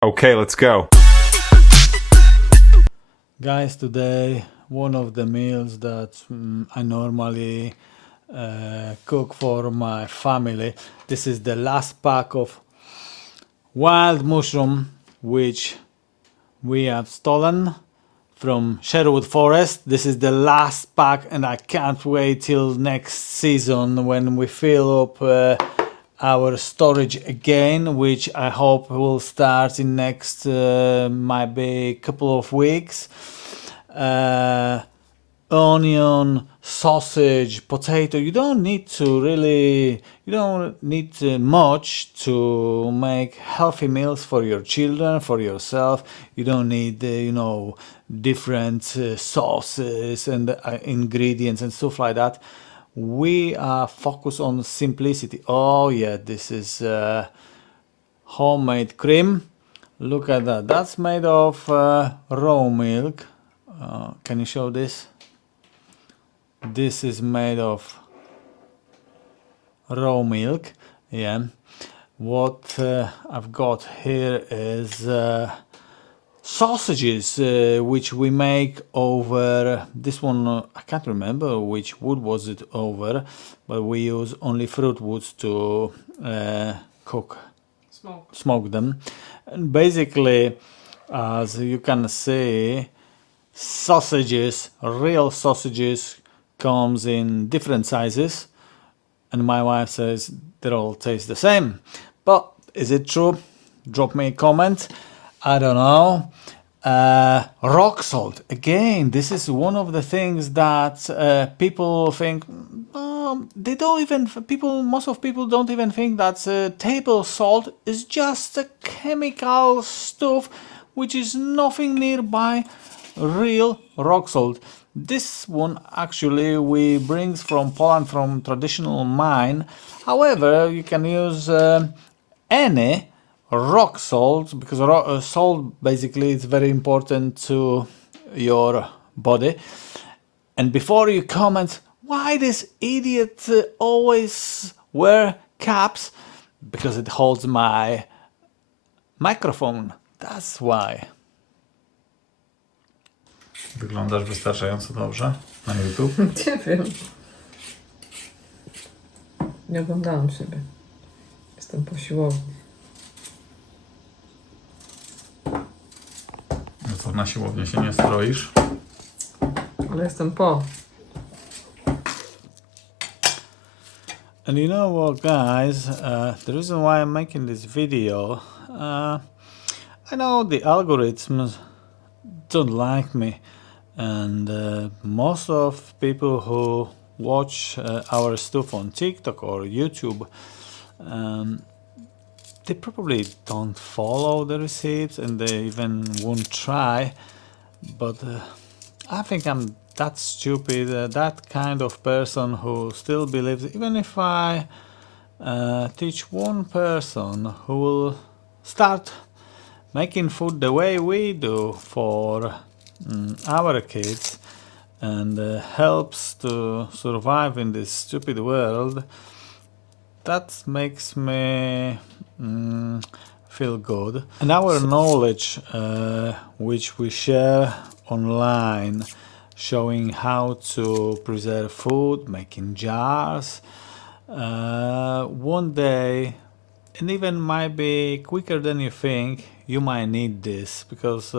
Okay, let's go. Guys, today one of the meals that I normally cook for my family. This is the last pack of wild mushroom which we have stolen from Sherwood Forest. This is the last pack and I can't wait till next season when we fill up our storage again, which I hope will start in next might be couple of weeks. uh, Onion, sausage, potato. You don't need much to make healthy meals for your children, for yourself. You don't need, different sauces and ingredients and stuff like that. We are focused on simplicity. Oh yeah, this is homemade cream. Look at that. That's made of raw milk. Can you show this? This is made of raw milk. Yeah. What I've got here is sausages, which we make over this one. I can't remember which wood was it over, but we use only fruit woods to cook, smoke them. And basically, as you can see, sausages, real sausages, comes in different sizes, and my wife says they all taste the same. But is it true? Drop me a comment. I don't know. Rock salt. Again, this is one of the things that people think. They don't even people. Most of people don't even think that table salt is just a chemical stuff, which is nothing nearby real rock salt. This one actually we brings from Poland from traditional mine. However, you can use any rock salt because salt basically is very important to your body. And before you comment, why this idiot always wear caps? Because it holds my microphone. That's why. Wyglądasz wystarczająco dobrze na YouTube. Nie wiem. Nie oglądałam siebie. Jestem po siłowni. No co, na siłownię się nie stroisz? Ale jestem po. And you know what, guys? The reason why I'm making this video, I know the algorithms don't like me, and most of people who watch our stuff on TikTok or YouTube, they probably don't follow the receipts and they even won't try. But I think I'm that stupid, that kind of person who still believes, even if I teach one person who will start making food the way we do for our kids and helps to survive in this stupid world, that makes me feel good. And our knowledge, which we share online, showing how to preserve food, making jars, one day, and even might be quicker than you think, you might need this because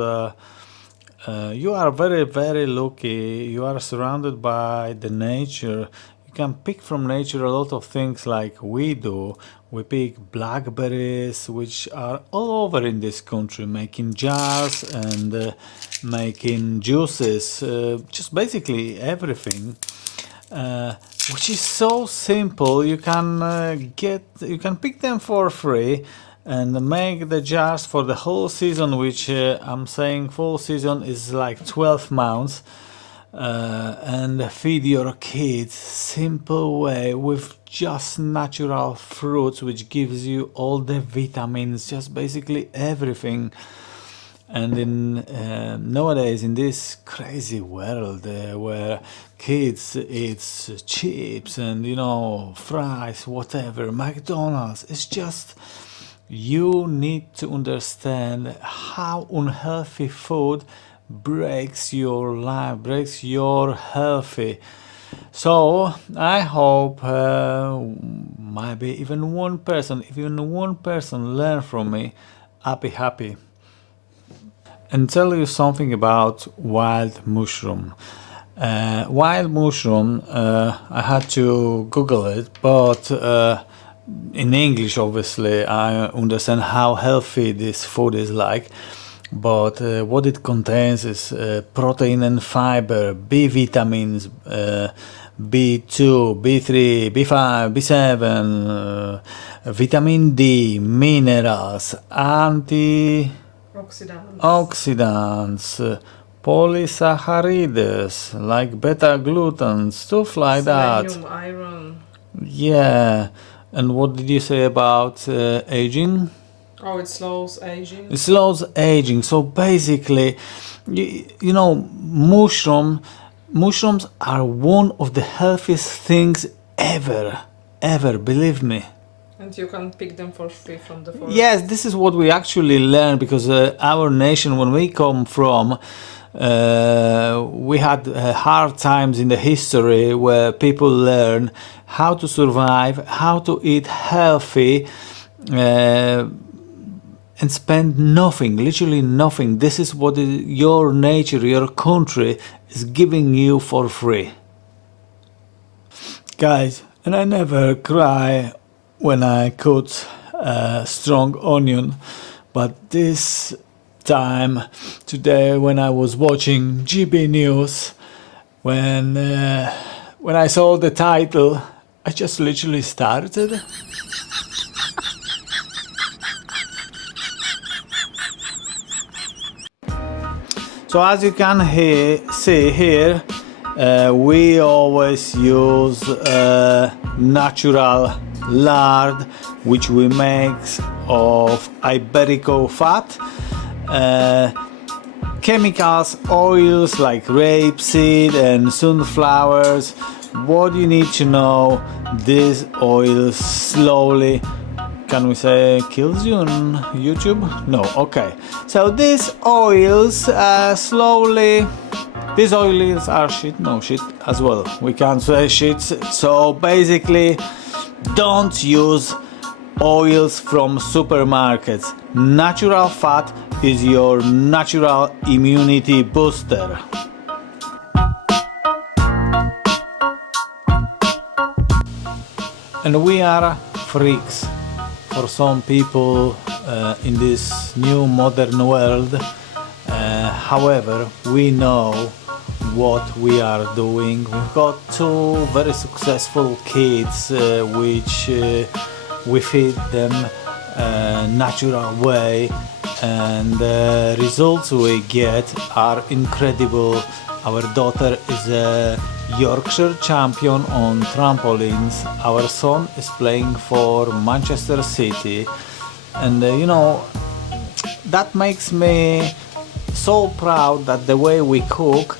you are very, very lucky. You are surrounded by the nature. You can pick from nature a lot of things like we do. We pick blackberries, which are all over in this country, making jars and making juices, just basically everything. Which is so simple. You can pick them for free and make the jars for the whole season, which I'm saying full season is like 12 months, and feed your kids simple way with just natural fruits, which gives you all the vitamins, just basically everything. And in nowadays, in this crazy world where kids eat chips and fries, whatever, McDonald's, it's just You need to understand how unhealthy food breaks your life, breaks your healthy. So I hope maybe even one person learn from me. I'll be happy. And tell you something about wild mushroom. Wild mushroom, I had to Google it, but in English, obviously, I understand how healthy this food is like. But what it contains is protein and fiber, B vitamins, B2, B3, B5, B7, vitamin D, minerals, oxidants, polysaccharides like beta glucan, stuff like that. Selenium, iron. Yeah. And what did you say about aging? Oh, it slows aging. It slows aging. So basically, you know, mushrooms are one of the healthiest things ever, believe me. And you can pick them for free from the forest. Yes, this is what we actually learn because our nation, when we come from, we had hard times in the history where people learn how to survive, how to eat healthy, and spend nothing, literally nothing. This is what your nature, your country is giving you for free. Guys, and I never cry when I cut strong onion, but this time today when I was watching GB News, when I saw the title, I just literally started. So as you can see here, we always use natural lard, which we make of Iberico fat. Chemicals, oils like rapeseed and sunflowers. What you need to know, these oils slowly, can we say, kills you on YouTube? No, okay. So these oils these oils are shit, no shit as well. We can't say shit. So basically, don't use oils from supermarkets. Natural fat is your natural immunity booster. And we are freaks. For some people in this new modern world, however, we know what we are doing. We've got two very successful kids which we feed them natural way, and the results we get are incredible. Our daughter is a Yorkshire champion on trampolines. Our son is playing for Manchester City, and you know, that makes me so proud that the way we cook,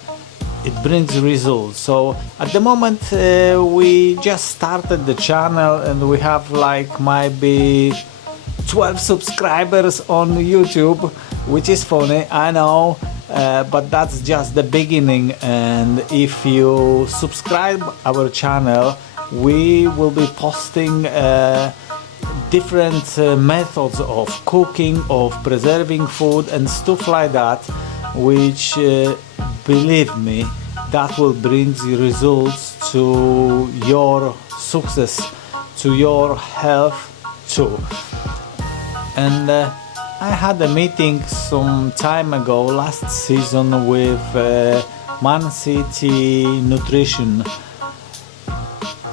it brings results. So at the moment we just started the channel and we have like maybe 12 subscribers on YouTube, which is funny, I know. But that's just the beginning, and if you subscribe our channel, we will be posting different methods of cooking, of preserving food and stuff like that, which believe me, that will bring the results to your success, to your health too. And I had a meeting some time ago, last season, with Man City Nutrition.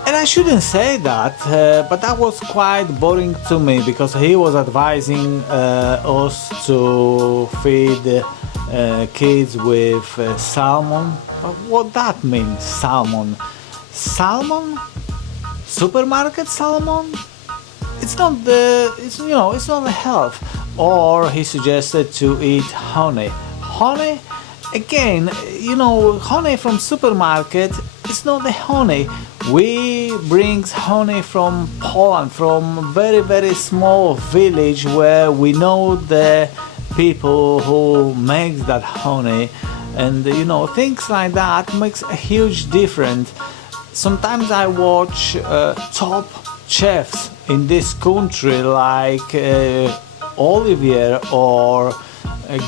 And I shouldn't say that, but that was quite boring to me because he was advising us to feed kids with salmon. But what that means, salmon? Salmon? Supermarket salmon? It's not it's not the health. Or he suggested to eat honey. Honey, again, honey from supermarket, it's not the honey We brings honey from Poland, from very small village where we know the people who makes that honey, and you know, things like that makes a huge difference. Sometimes I watch top chefs in this country like Olivier or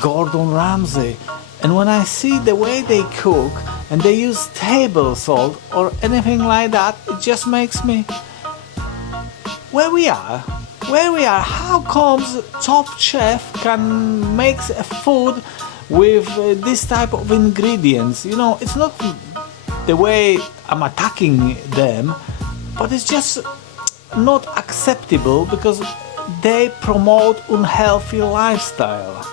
Gordon Ramsay, and when I see the way they cook and they use table salt or anything like that, it just makes me, where we are, how comes top chef can make a food with this type of ingredients? You know, it's not the way I'm attacking them, but it's just not acceptable because they promote unhealthy lifestyle.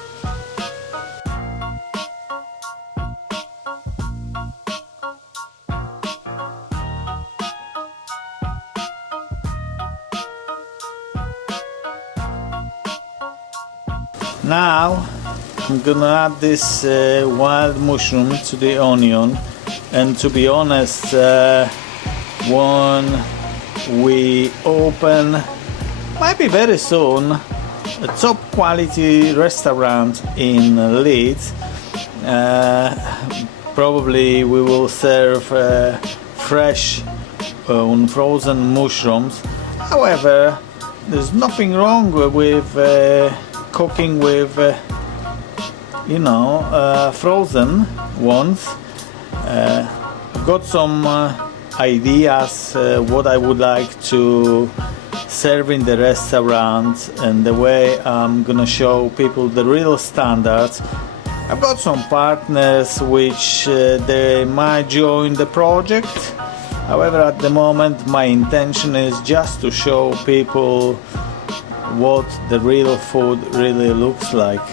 Now I'm gonna add this wild mushroom to the onion, and to be honest, when we open, might be very soon, a top quality restaurant in Leeds, probably we will serve fresh unfrozen mushrooms. However, there's nothing wrong with cooking with frozen ones. I've got some ideas what I would like to serve in the restaurant, and the way I'm gonna show people the real standards. I've got some partners which they might join the project. However, at the moment my intention is just to show people what the real food really looks like.